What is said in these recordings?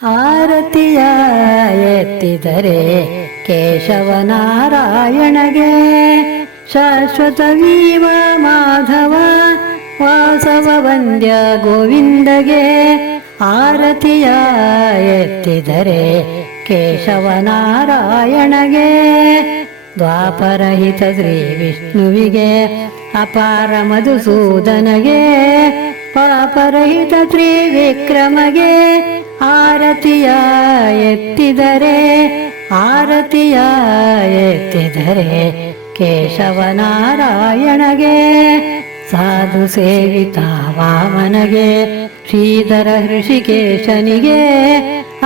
ಆರತಿಯ ಎತ್ತಿದರೆ ಕೇಶವನಾರಾಯಣಗೆ ಶಾಶ್ವತ ವೀವ ಮಾಧವ ವಾಸವ ವಂದ್ಯ ಗೋವಿಂದಗೆ. ಆರತಿಯ ಎತ್ತಿದರೆ ಕೇಶವನಾರಾಯಣಗೆ ದ್ವಾಪರಹಿತ ಶ್ರೀ ವಿಷ್ಣುವಿಗೆ ಅಪಾರ ಮಧುಸೂದನಗೆ ಪಾಪರಹಿತ ತ್ರಿವಿಕ್ರಮಗೆ. ಆರತಿಯ ಎತ್ತಿದರೆ ಆರತಿಯ ಎತ್ತಿದರೆ ಕೇಶವನಾರಾಯಣಗೆ ಸಾಧು ಸೇವಿತ ವಾಮನಗೆ ಶ್ರೀಧರ ಹೃಷಿಕೇಶನಿಗೆ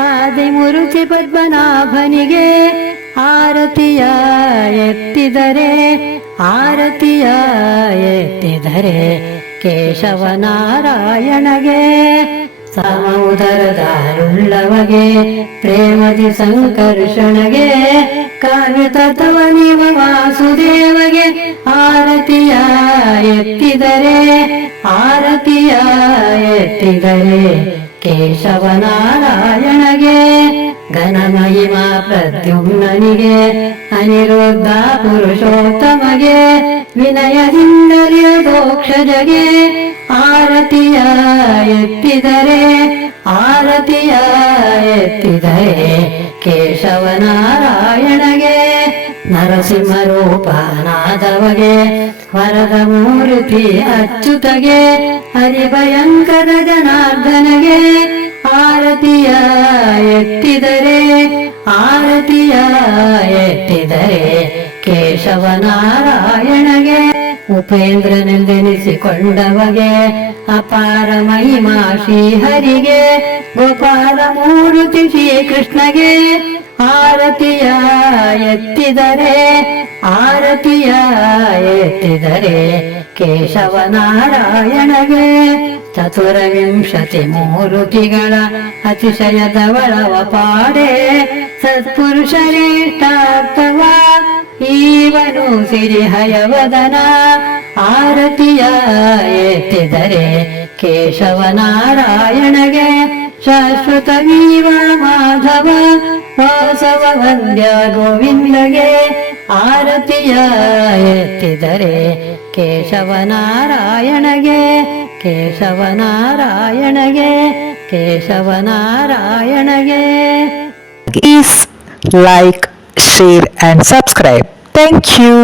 ಆದಿಮೂರುತಿ ಪದ್ಮನಾಭನಿಗೆ. ಆರತಿಯ ಎತ್ತಿದರೆ ಆರತಿಯ ಎತ್ತಿದರೆ ಕೇಶವನಾರಾಯಣಗೆ ಸಮಉದರದಾರುಳ್ಳವಗೆ ಪ್ರೇಮದಿ ಸಂಕರ್ಷಣಗೆ ಕಾವ್ಯತತ್ವನಿವ ವಾಸುದೇವಗೆ. ಆರತಿಯ ಎತ್ತಿದರೆ ಆರತಿಯ ಎತ್ತಿದರೆ ಕೇಶವನಾರಾಯಣಗೆ ಘನಮಹಿಮ ಪ್ರದ್ಯುಮ್ನನಿಗೆ ಅನಿರುದ್ಧ ಪುರುಷೋತ್ತಮಗೆ ವಿನಯದಿಂದಲಿಯದೋಕ್ಷಜಗೆ. ಆರತಿಯ ಎತ್ತಿದರೆ ಆರತಿಯ ಎತ್ತಿದರೆ ಕೇಶವನಾರಾಯಣಗೆ ನರಸಿಂಹ ರೂಪನಾದವಗೆ ವರದ ಮೂರ್ತಿ ಅಚ್ಯುತಗೆ ಹರಿಭಯಂಕರ ಜನಾರ್ದನಗೆ. ಆರತಿಯ ಎತ್ತಿದರೆ ಆರತಿಯ ಎತ್ತಿದರೆ ಕೇಶವನಾರಾಯಣಗೆ ಉಪೇಂದ್ರನೆಂದೆನಿಸಿಕೊಂಡವಗೆ ಅಪಾರ ಮಹಿಮಾ ಶ್ರೀಹರಿಗೆ ಗೋಪಾಲ ಮೂರ್ತಿ ಶ್ರೀಕೃಷ್ಣಗೆ. ಆರತಿಯ ಎತ್ತಿದರೆ ಆರತಿಯ ಎತ್ತಿದರೆ ಕೇಶವನಾರಾಯಣಗೆ ಚತುರವಿಂಶತಿ ಮೂರುತಿಗಳ ಅತಿಶಯದವಳವ ಪಾಡೆ ಸತ್ಪುರುಷರೇಷ್ಟಾರ್ಥವ ಈವನು ಸಿರಿಹಯವದನ. ಆರತಿಯ ಎತ್ತಿದರೆ ಕೇಶವನಾರಾಯಣಗೆ ಶಾಶ್ವತ view Madhava Vasava ವಂದ್ಯ ಗೋವಿಂದಗೆ. ಆರತಿಯ ಎತ್ತಿದರೆ ಕೇಶವನಾರಾಯಣಗೆ ಕೇಶವನಾರಾಯಣಗೆ ಕೇಶವನಾರಾಯಣಗೆ. Please like, share and subscribe. Thank you.